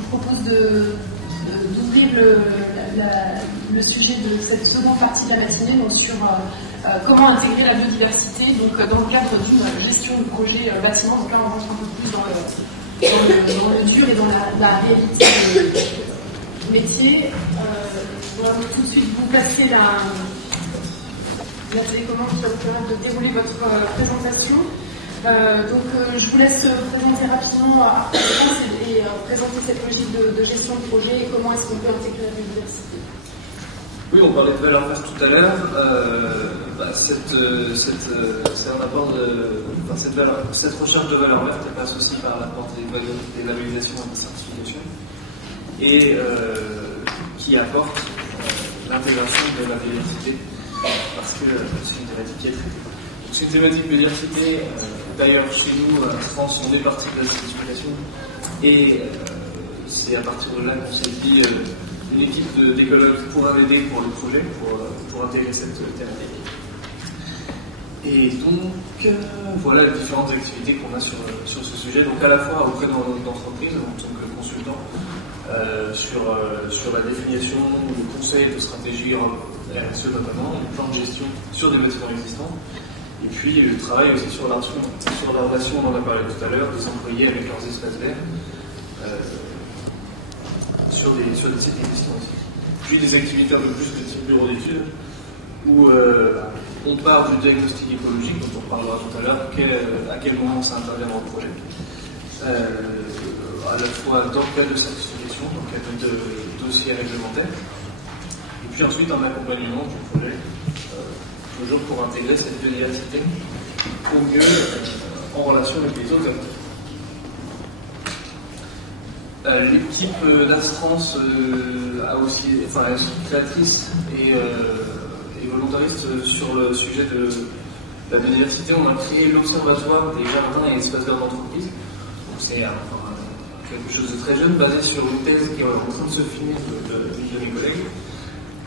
vous propose d'ouvrir le sujet de cette seconde partie de la matinée, donc sur comment intégrer la biodiversité donc, dans le cadre d'une gestion de projet bâtiment. Donc là, on rentre un peu plus dans le dur et dans la réalité du métier. On va tout de suite vous passer la télécommande qui va vous permettre de dérouler votre présentation. Je vous laisse présenter rapidement et présenter cette logique de gestion de projet et comment est-ce qu'on peut intégrer la biodiversité. Oui, on parlait de valeur verte tout à l'heure. Cette recherche de valeur verte elle passe aussi par l'apport des valorisations et des certifications et qui apporte l'intégration de la biodiversité parce que c'est une thématique qui est traitée. C'est une thématique biodiversité. D'ailleurs, chez nous, en France, on est parti de la certification et c'est à partir de là qu'on s'est dit une équipe d'écologues pourra aider pour le projet, pour intégrer cette thématique. Et donc, voilà les différentes activités qu'on a sur ce sujet. Donc, à la fois auprès d'entreprises en tant que consultant, sur la définition, le conseil de stratégie RSE notamment, le plan de gestion sur des bâtiments existants. Et puis, le travail aussi sur la relation, on en a parlé tout à l'heure, des employés avec leurs espaces verts. Sur des sites existants aussi. Puis des activités un peu plus de type bureau d'études où on part du diagnostic écologique, dont on parlera tout à l'heure, à quel moment ça intervient dans le projet. À la fois dans le cadre de certification, dans le cadre de dossiers réglementaires, et puis ensuite en accompagnement du projet, toujours pour intégrer cette biodiversité au mieux en relation avec les autres acteurs. L'équipe d'Astrance a aussi, est créatrice et volontariste sur le sujet de la biodiversité. On a créé l'Observatoire des jardins et espaces verts d'entreprise. C'est quelque chose de très jeune, basé sur une thèse qui est en train de se finir de mes collègues,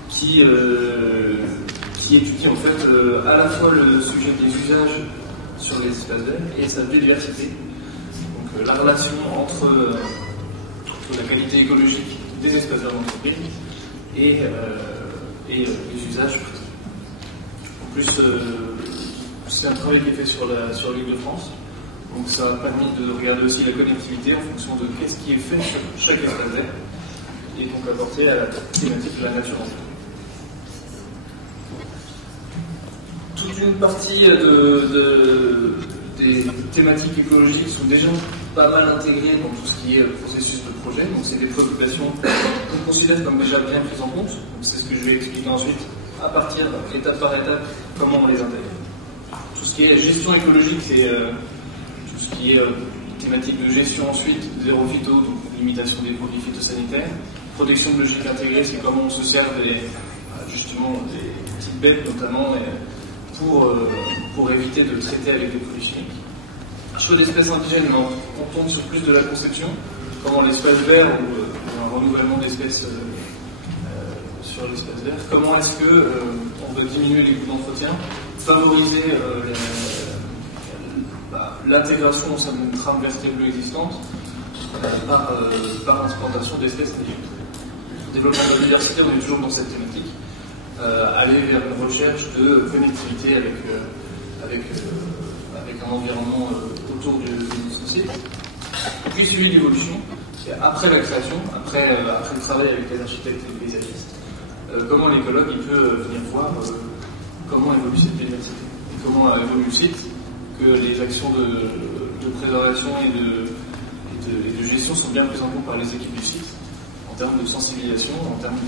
qui étudie en fait à la fois le sujet des usages sur les espaces verts et sa biodiversité. Donc la relation entre la qualité écologique des espaces verts d'entreprise et les usages. En plus, c'est un travail qui est fait sur l'Île-de-France, donc ça a permis de regarder aussi la connectivité en fonction de qu'est-ce qui est fait sur chaque espace vert et donc apporter à la thématique de la nature en fait. Toute une partie des thématiques écologiques sont déjà pas mal intégrées dans tout ce qui est processus de projet, donc c'est des préoccupations qu'on considère comme déjà bien prises en compte, donc c'est ce que je vais expliquer ensuite à partir, étape par étape, comment on les intègre. Tout ce qui est gestion écologique, c'est tout ce qui est thématique de gestion ensuite, zéro phyto, donc limitation des produits phytosanitaires, protection biologique intégrée, c'est comment on se sert justement des petites bêtes notamment pour éviter de traiter avec des produits chimiques. Choix d'espèces indigènes, on tombe sur plus de la conception, comment l'espace vert ou un renouvellement d'espèces sur l'espace vert, comment est-ce qu'on veut diminuer les coûts d'entretien, favoriser l'intégration au sein d'une trame verte et bleue existante par l'implantation d'espèces indigènes. Développement de la biodiversité, on est toujours dans cette thématique. Aller vers une recherche de connectivité avec un environnement autour de notre site. Puis suivi de l'évolution, après la création, après le travail avec les architectes et les paysagistes, comment l'écologue il peut venir voir comment évolue cette biodiversité et comment évolue le site, que les actions de préservation et de gestion sont bien prises en compte par les équipes du site en termes de sensibilisation, en termes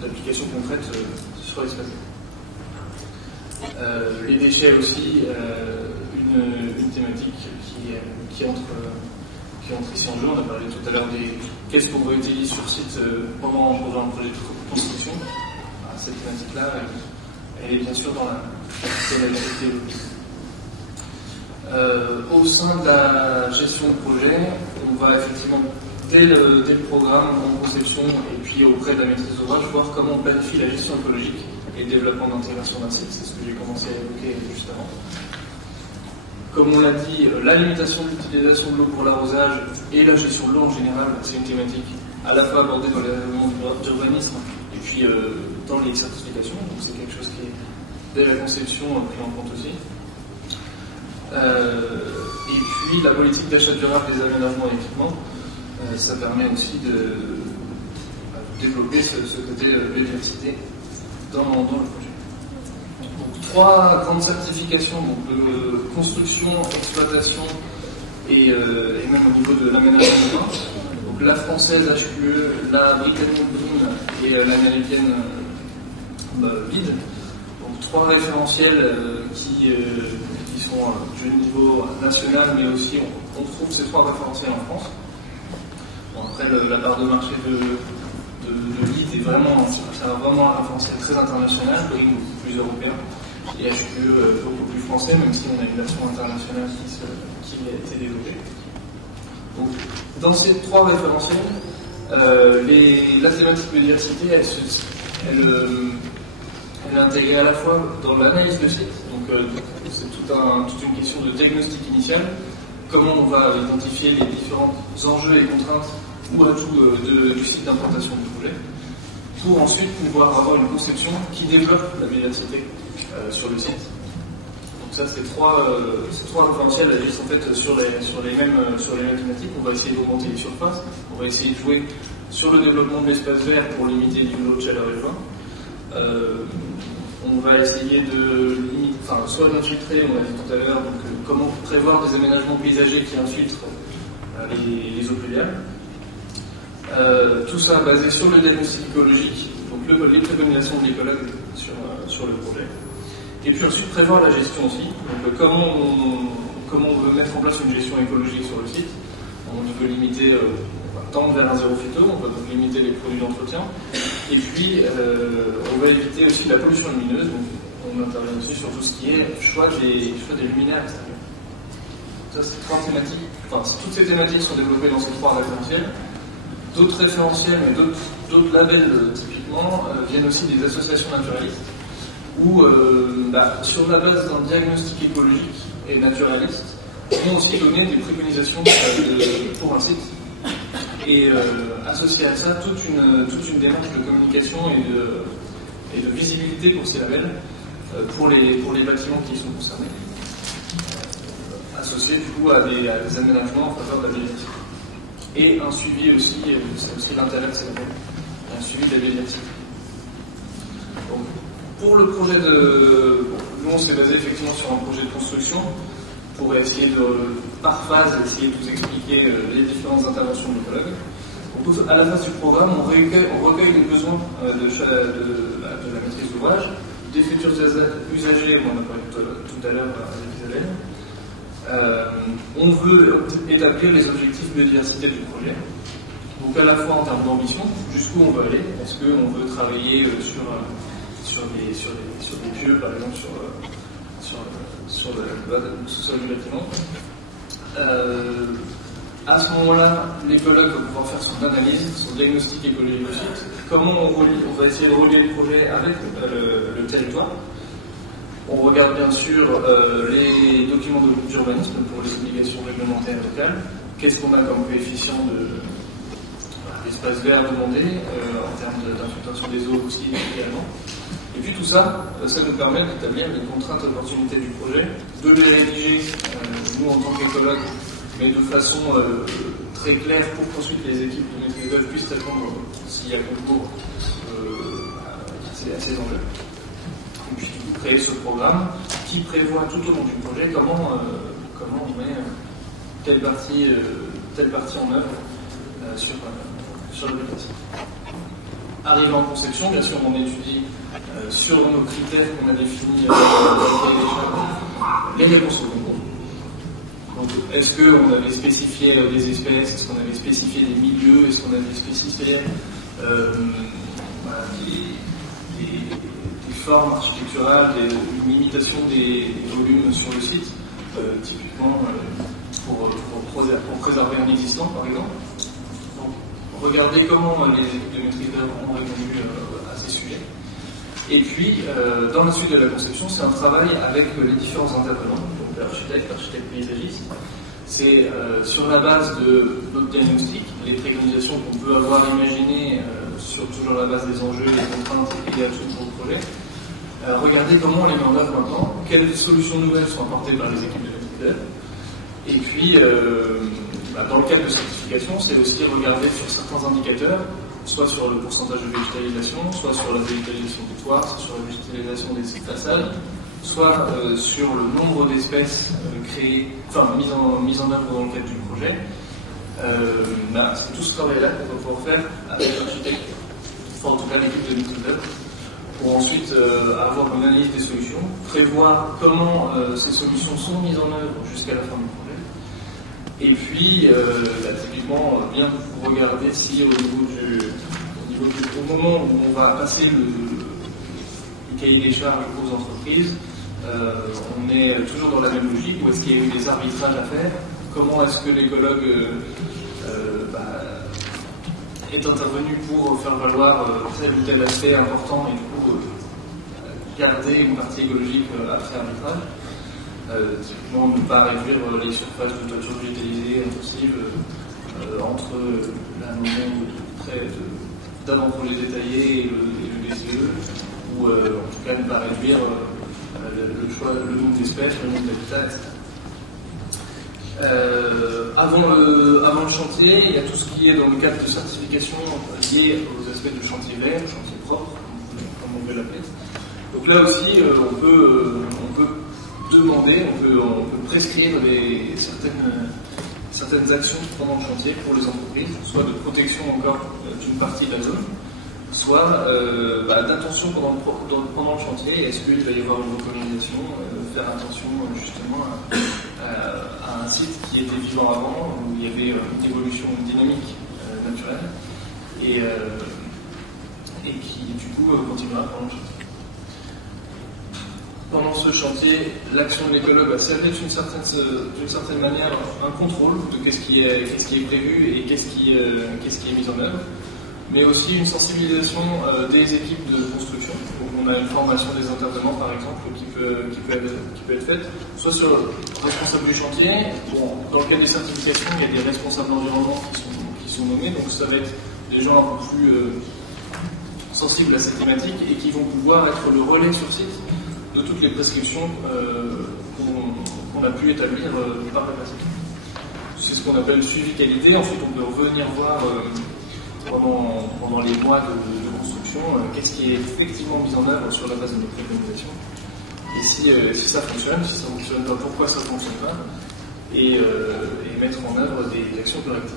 d'application concrète sur l'espace. Les déchets aussi, une thématique qui entre ici en jeu. On a parlé tout à l'heure des qu'est-ce qu'on réutilise sur site pendant un projet de construction. Cette thématique-là, elle est bien sûr dans la thématique évolutive. Au sein de la gestion de projet, on va effectivement dès le programme en conception et puis auprès de la maîtrise d'ouvrage voir comment on planifie la gestion écologique et le développement d'intégration d'un site. C'est ce que j'ai commencé à évoquer juste avant. Comme on l'a dit, la limitation de l'utilisation de l'eau pour l'arrosage et la gestion de l'eau en général, c'est une thématique à la fois abordée dans les règlements d'urbanisme et puis dans les certifications. Donc c'est quelque chose qui est, dès la conception, pris en compte aussi. Et puis la politique d'achat durable des aménagements et équipements, ça permet aussi de développer ce côté biodiversité dans le projet. Donc 3 grandes certifications, donc de construction, exploitation et même au niveau de l'aménagement urbain. Donc la française HQE, la britannique BREEAM et l'américaine LEED. Donc 3 référentiels qui sont du niveau national, mais aussi on trouve ces 3 référentiels en France. Bon, après la part de marché de LEED est vraiment un référentiel très international, BREEAM beaucoup plus européen, et HQE beaucoup plus français, même si on a une version internationale qui a été développée. Donc, dans ces 3 référentiels, la thématique biodiversité, elle est intégrée à la fois dans l'analyse de site, donc c'est toute une question de diagnostic initial, comment on va identifier les différents enjeux et contraintes ou atouts du site d'implantation du projet, pour ensuite pouvoir avoir une conception qui développe la biodiversité sur le site. Donc ça, ces trois référentiels agissent en fait sur les mêmes thématiques. On va essayer d'augmenter les surfaces, on va essayer de jouer sur le développement de l'espace vert pour limiter les niveaux de chaleur et vent. On va essayer de limiter, soit d'infiltrer, on l'a dit tout à l'heure, donc comment prévoir des aménagements paysagers qui infiltrent les eaux pluviales. Tout ça basé sur le diagnostic écologique, donc les préconisations de l'écologue sur le projet. Et puis ensuite prévoir la gestion aussi. Donc comment on veut mettre en place une gestion écologique sur le site. On veut limiter, on va tendre vers un zéro phyto, on va donc limiter les produits d'entretien. Et puis on va éviter aussi de la pollution lumineuse. Donc on intervient aussi sur tout ce qui est choix des luminaires extérieurs. Ça, c'est 3 thématiques. Toutes ces thématiques sont développées dans ces 3 référentiels. D'autres référentiels, mais d'autres labels typiquement, viennent aussi des associations naturalistes, où sur la base d'un diagnostic écologique et naturaliste, vont aussi donner des préconisations pour un site. Et associé à ça, toute une démarche de communication et de visibilité pour ces labels, pour les bâtiments qui y sont concernés, associés du coup à des aménagements en faveur de la biodiversité. Et un suivi aussi, c'est aussi l'intérêt de ces labels, un suivi de la biodiversité. Donc, pour le projet nous on s'est basé effectivement sur un projet de construction pour essayer par phase, essayer de vous expliquer les différentes interventions de l'écologue. Donc, à la phase du programme, on recueille les besoins de la maîtrise d'ouvrage, des futurs usagers, on en a parlé tout à l'heure avec Isabelle. On veut établir les objectifs biodiversité du projet. Donc à la fois en termes d'ambition, jusqu'où on veut aller. Est-ce qu'on veut travailler sur des pieux, par exemple, sur le sous-sol du bâtiment. À ce moment-là, l'écologue va pouvoir faire son analyse, son diagnostic écologique du site. Comment on va essayer de relier le projet avec le territoire. On regarde bien sûr les documents d'urbanisme pour les obligations réglementaires locales. Qu'est-ce qu'on a comme coefficient d'espace vert demandé en termes d'infiltration des eaux aussi également. Et puis tout ça, ça nous permet d'établir les contraintes opportunités du projet, de les rédiger, nous en tant qu'écologues, mais de façon très claire pour qu'ensuite les équipes de maîtrise d'œuvre puissent répondre s'il y a concours à ces enjeux. Et puis du coup créer ce programme qui prévoit tout au long du projet comment on met telle partie en œuvre sur le bâtiment. Arrivé en conception, bien sûr, on étudie sur nos critères qu'on a définis les réponses au concours. Donc, est-ce qu'on avait spécifié des espèces, est-ce qu'on avait spécifié des milieux, est-ce qu'on avait spécifié des formes architecturales, une limitation des volumes sur le site, typiquement pour préserver un existant, par exemple. Donc, regardez comment les équipes de maîtrise d'œuvre ont répondu à ces sujets. Et puis, dans la suite de la conception, c'est un travail avec les différents intervenants, donc l'architecte paysagiste. C'est sur la base de notre diagnostic, les préconisations qu'on peut avoir imaginées sur toujours la base des enjeux, des contraintes et des atouts pour le projet. Regarder comment on les met en œuvre maintenant, quelles solutions nouvelles sont apportées par les équipes de maîtrise d'œuvre. Et puis, dans le cadre de certification, c'est aussi regarder sur certains indicateurs, soit sur le pourcentage de végétalisation, soit sur la végétalisation des toits, soit sur la végétalisation des façades, soit sur le nombre d'espèces créées, mises en œuvre dans le cadre du projet. C'est tout ce travail-là qu'on va pouvoir faire avec l'architecte, en tout cas l'équipe de maîtrise d'œuvre, pour ensuite avoir une analyse des solutions, prévoir comment ces solutions sont mises en œuvre jusqu'à la fin du projet. Et puis, typiquement, bien regarder si au moment où on va passer le cahier des charges aux entreprises, on est toujours dans la même logique, ou est-ce qu'il y a eu des arbitrages à faire, comment est-ce que l'écologue est intervenu pour faire valoir tel ou tel aspect important et du coup garder une partie écologique après arbitrage. Typiquement, ne pas réduire les surfaces de toiture végétalisée intensive entre la notion d'avant-projet détaillé et le DCE, ou en tout cas ne pas réduire le nombre d'espèces, le nombre d'habitats, etc. Avant le chantier, il y a tout ce qui est dans le cadre de certification lié aux aspects de chantier vert, chantier propre, comme on veut l'appeler. Donc là aussi, on peut demander, on peut prescrire certaines actions pendant le chantier pour les entreprises, soit de protection encore d'une partie de la zone, soit d'attention pendant le chantier. Est-ce qu'il va y avoir une localisation, faire attention justement à un site qui était vivant avant, où il y avait une évolution, une dynamique naturelle, et qui du coup continuera pendant le chantier. Pendant ce chantier, l'action de l'écologue va servir d'une certaine manière un contrôle de qu'est-ce qui est prévu et qu'est-ce qui est mis en œuvre, mais aussi une sensibilisation des équipes de construction. Donc on a une formation des intervenants par exemple qui peut être faite, soit sur le responsable du chantier. Dans le cas des certifications, il y a des responsables d'environnement qui sont nommés, donc ça va être des gens un peu plus sensibles à cette thématique et qui vont pouvoir être le relais sur site de toutes les prescriptions qu'on a pu établir par le passé. C'est ce qu'on appelle le suivi qualité. Ensuite, on peut revenir voir pendant les mois de construction qu'est-ce qui est effectivement mis en œuvre sur la base de nos préconisations. Et si ça fonctionne, si ça ne fonctionne pas, pourquoi ça ne fonctionne pas, et mettre en œuvre des actions correctives.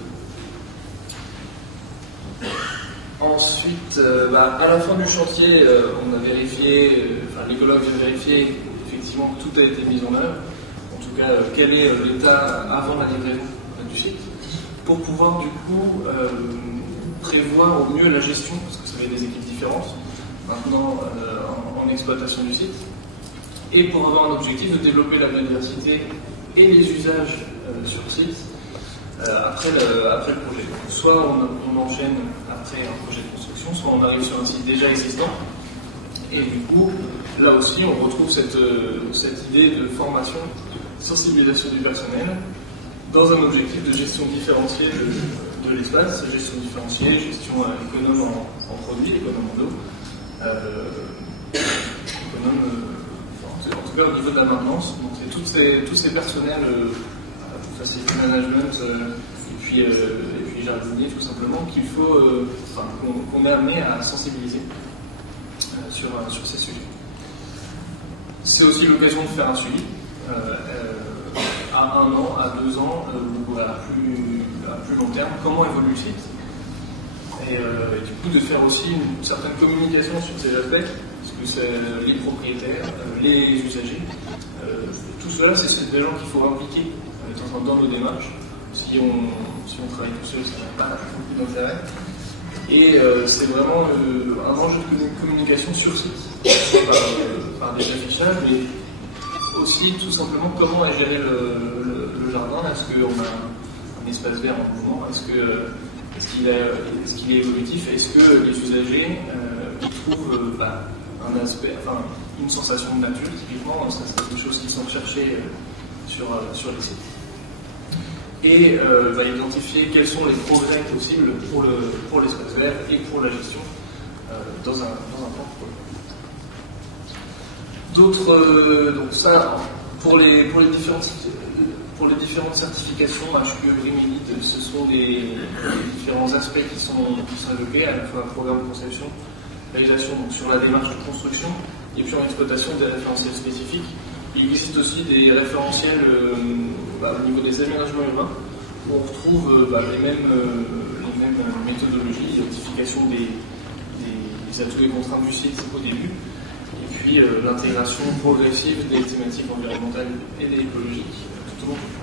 Ensuite, à la fin du chantier, on a vérifié, l'écologue vient vérifier effectivement que tout a été mis en œuvre, en tout cas quel est l'état avant la livraison du site, pour pouvoir du coup prévoir au mieux la gestion, parce que ça va être des équipes différentes, maintenant en exploitation du site, et pour avoir un objectif de développer la biodiversité et les usages sur le site après le projet. Donc, soit on enchaîne après un projet de construction, soit on arrive sur un site déjà existant, et du coup, là aussi, on retrouve cette idée de formation, sensibilisation du personnel, dans un objectif de gestion différenciée de l'espace, gestion différenciée, gestion économe en produits, économe en eau, économe, en tout cas au niveau de la maintenance. Donc c'est tous ces personnels, facility management, et puis jardinier tout simplement, qu'il faut, qu'on est amené à sensibiliser sur ces sujets. C'est aussi l'occasion de faire un suivi. À 1 an, à 2 ans, ou à plus long terme, comment évolue le site. Et du coup, de faire aussi une certaine communication sur ces aspects, parce que c'est les propriétaires, les usagers, tout cela, c'est des gens qu'il faut impliquer dans nos démarches. Si on travaille tout seul, ça n'a pas beaucoup d'intérêt. Et c'est vraiment un enjeu de communication sur site, par des affichages, mais aussi tout simplement comment est géré le jardin. Est-ce qu'on a un espace vert en mouvement? Est-ce qu'il est évolutif? Est-ce que les usagers y trouvent un aspect, enfin une sensation de nature typiquement, ça c'est des choses qui sont recherchées sur les sites. Et va identifier quels sont les progrès possibles pour l'espace vert et pour la gestion dans un plan de projet. Donc ça, pour les différentes certifications HQE BREEAM Elite, ce sont les différents aspects qui sont évoqués, à la fois un programme de conception, réalisation donc sur la démarche de construction, et puis en exploitation des référentiels spécifiques. Il existe aussi des référentiels au niveau des aménagements urbains, où on retrouve les mêmes méthodologies, l'identification des atouts et contraintes du site au début, et puis l'intégration progressive des thématiques environnementales et écologiques tout au long du projet.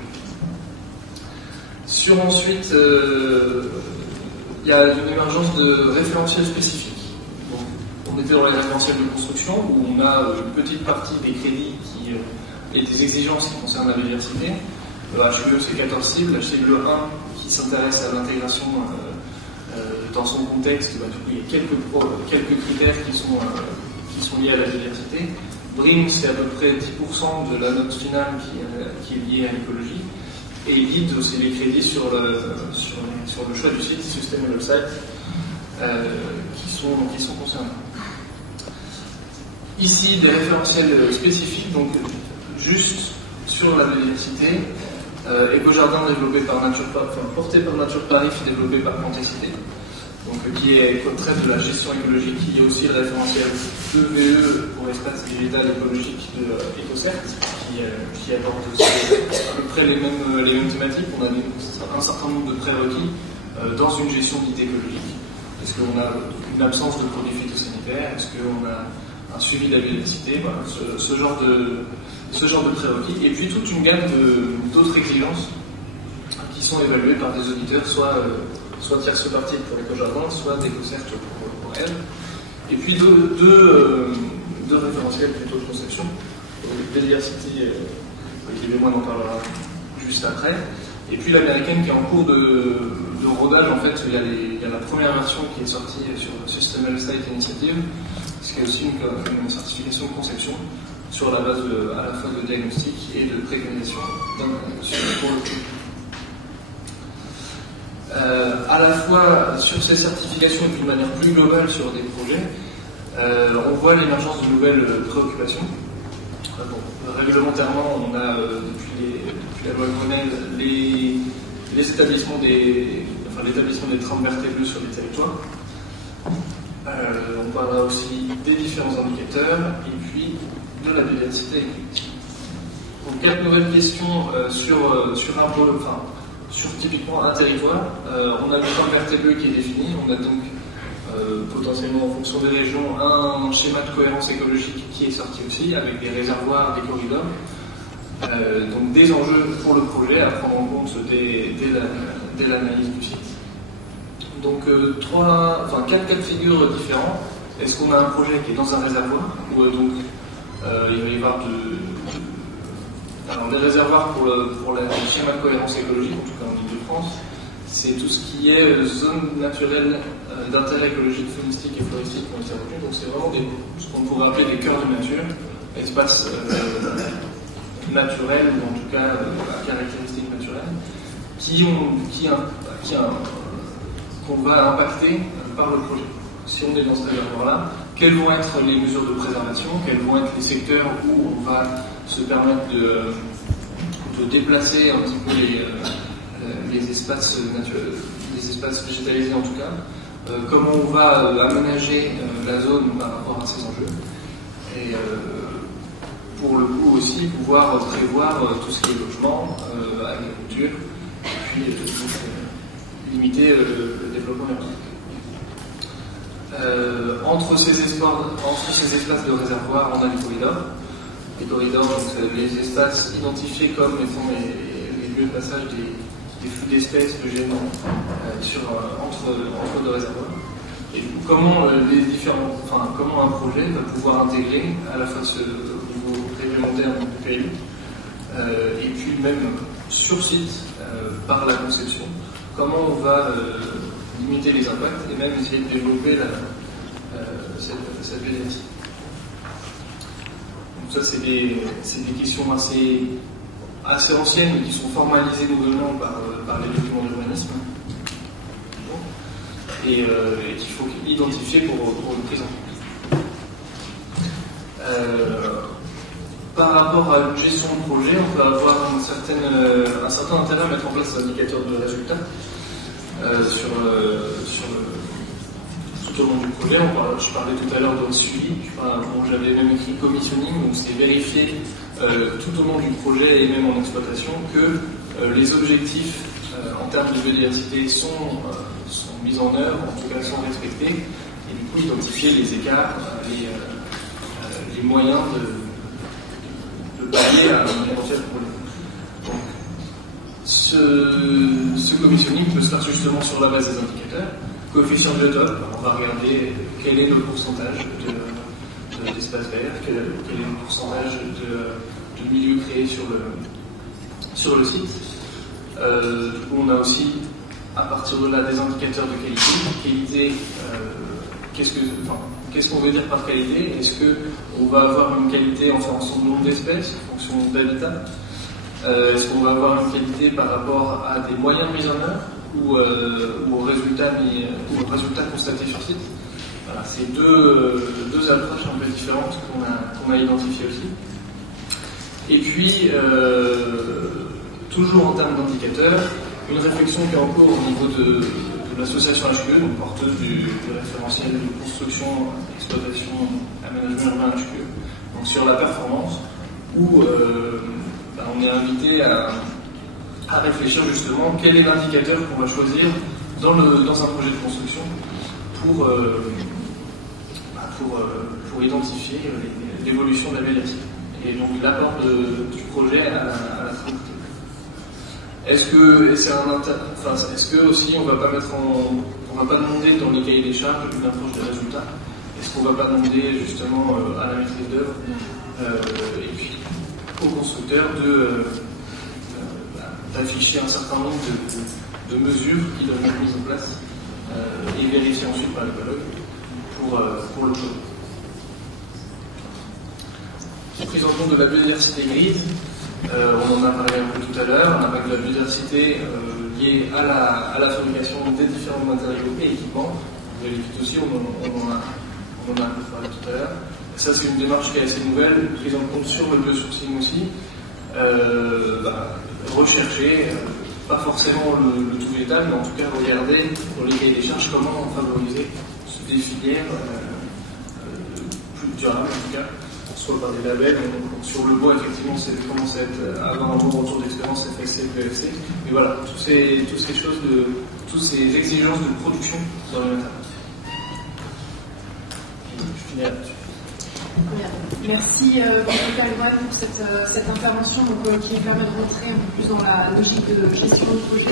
Ensuite, il y a une émergence de référentiels spécifiques. Donc, on était dans les référentiels de construction, où on a une petite partie des crédits et des exigences qui concernent la biodiversité. Le HQE, c'est 14 cibles. La cible 1 qui s'intéresse à l'intégration dans son contexte, du coup, il y a quelques critères qui sont liés à la biodiversité. BREEAM, c'est à peu près 10% de la note finale qui est liée à l'écologie. Et LEED, c'est les crédits sur le choix du site, Sustainable Site, qui sont concernés. Ici, des référentiels spécifiques, donc juste sur la biodiversité. Éco-jardin développé par porté par Nature Paris, développé par Plantecité, donc qui traite de la gestion écologique. Il y a aussi le référentiel EVE pour espace végétal écologique de EcoCert, qui aborde aussi à peu près les mêmes thématiques. On a un certain nombre de prérequis dans une gestion dite écologique. Est-ce qu'on a une absence de produits phytosanitaires? Est-ce qu'on a un suivi de la biodiversité? Voilà, ce genre de prérequis. Et puis toute une gamme d'autres exigences qui sont évaluées par des auditeurs, soit tierces parties pour l'éco-jardin, soit d'EcoCert pour elle. Et puis deux référentiels plutôt de conception. Biodiversité, Olivier Lemoine en parlera juste après. Et puis l'américaine qui est en cours de rodage. En fait, il y a la première version qui est sortie sur Sustainable Site Initiative, ce qui est aussi une certification de conception sur la base à la fois de diagnostic et de préconisation pour le coup. À la fois sur ces certifications et puis de manière plus globale sur des projets, on voit l'émergence de nouvelles préoccupations. Réglementairement, on a depuis la loi Grenelle l'établissement des trames vertes et bleues sur les territoires. On parlera aussi des différents indicateurs et puis de la biodiversité. Donc 4 nouvelles questions sur typiquement un territoire. On a une trame verte et bleue qui est définie. On a donc potentiellement en fonction des régions un schéma de cohérence écologique qui est sorti aussi avec des réservoirs, des corridors. Donc des enjeux pour le projet à prendre en compte dès l'analyse du site. Donc 4 cas de figure différents. Est-ce qu'on a un projet qui est dans un réservoir ou donc il va y avoir des réservoirs pour le schéma de cohérence écologique, en tout cas en Ile-de-France, c'est tout ce qui est zone naturelle d'intérêt écologique, faunistique et floristique qui ont été retenues. Donc c'est vraiment ce qu'on pourrait appeler des cœurs de nature, espaces naturels ou en tout cas à caractéristiques naturelles, qu'on va impacter par le projet. Si on est dans ce réservoir-là, quelles vont être les mesures de préservation, quels vont être les secteurs où on va se permettre de déplacer un petit peu les espaces naturels, les espaces végétalisés en tout cas, comment on va aménager la zone par rapport à ces enjeux, et pour le coup aussi pouvoir prévoir tout ce qui est logement, agriculture, et puis limiter le développement urbain. Entre ces espaces de réservoir, on a les corridors. Les corridors, donc les espaces identifiés comme étant les lieux de passage des flux d'espèces, de gènements entre deux réservoirs. Et du coup, comment un projet va pouvoir intégrer à la fois ce niveau réglementaire du PLU et puis même sur site par la conception, comment on va limiter les impacts et même essayer de développer cette biodiversité. ça, c'est des questions assez anciennes, mais qui sont formalisées nouvellement par les documents d'urbanisme, et qu'il faut identifier pour une prise en compte. Par rapport à une gestion de projet, on peut avoir un certain intérêt à mettre en place des indicateurs de résultats tout au long du projet. Je parlais tout à l'heure d'un suivi, j'avais même écrit commissioning, donc c'était vérifier tout au long du projet et même en exploitation que les objectifs en termes de biodiversité sont mis en œuvre, en tout cas sont respectés, et du coup identifier les écarts, les moyens de pallier à un éventuel problème. Donc, ce commissioning peut se faire justement sur la base des indicateurs. Coefficient de biotope, on va regarder quel est le pourcentage d'espace vert, quel est le pourcentage de milieux créés sur le site. Du coup, on a aussi, à partir de là, des indicateurs de qualité. Qu'est-ce qu'on veut dire par qualité? Est-ce qu'on va avoir une qualité en fonction de nombre d'espèces, en fonction d'habitat? Est-ce qu'on va avoir une qualité par rapport à des moyens mis en œuvre ou aux résultats constatés sur site? Voilà, c'est deux approches un peu différentes qu'on a identifiées aussi. Et puis, toujours en termes d'indicateurs, une réflexion qui est en cours au niveau de l'association HQE, donc porteuse du référentiel de construction, exploitation, aménagement urbain HQE, donc sur la performance, où on est invité à réfléchir justement quel est l'indicateur qu'on va choisir dans un projet de construction pour identifier l'évolution de la biodiversité et donc l'apport du projet à la structure. Est-ce que aussi on va pas demander dans les cahiers des charges une approche des résultats? Est-ce qu'on va pas demander justement à la maîtrise d'œuvre et puis aux constructeurs d'afficher un certain nombre de mesures qui doivent être mises en place et vérifier ensuite par l'écologue pour le projet. Prise en compte de la biodiversité grise, on en a parlé un peu tout à l'heure, on a parlé de la biodiversité liée à la fabrication des différents matériaux et équipements. Vous avez vu aussi, on en a un peu parlé tout à l'heure. Ça, c'est une démarche qui est assez nouvelle, une prise en compte sur le biosourcing aussi. Rechercher, pas forcément le tout végétal, mais en tout cas regarder dans les cahiers des charges comment favoriser des filières plus durables en tout cas, soit par des labels. Donc, sur le bois, effectivement, ça commence à avoir un bon retour d'expérience FSC, PFC. Mais voilà, toutes ces exigences de production dans le matériel. Je finis là-dessus. Merci Calvin pour cette intervention qui nous permet de rentrer un peu plus dans la logique de gestion de projet.